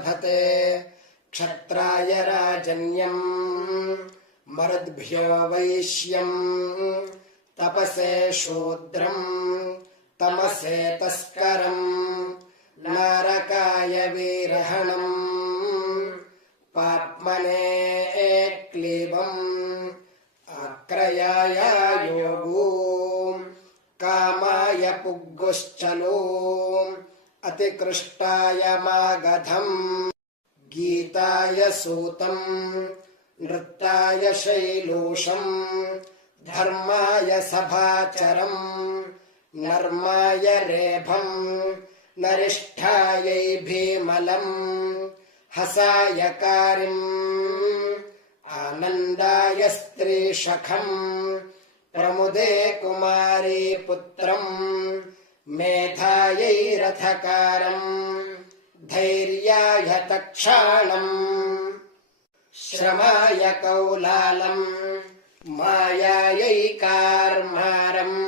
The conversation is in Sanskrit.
वर्धते क्षत्राय राजन्यम् मरुद्भ्यो वैश्यम् तपसे शूद्रम् तमसे तस्करम् नारकाय वीरहणम् पाप्मने क्लीबम् आक्रयाय योगो कामाय पुग्गुश्चलो अतिकृष्टाय मागधम् गीताय सूतम् नृत्ताय शैलूषम् धर्माय सभाचरम् नर्माय रेभम् नरिष्ठायै भीमलम् हसाय कारिम् आनन्दाय स्त्रीशखम् प्रमुदे कुमारी पुत्रम् मेधायै रथकारम् धैर्याय तक्षाणम् श्रमाय कौलालम् मायायै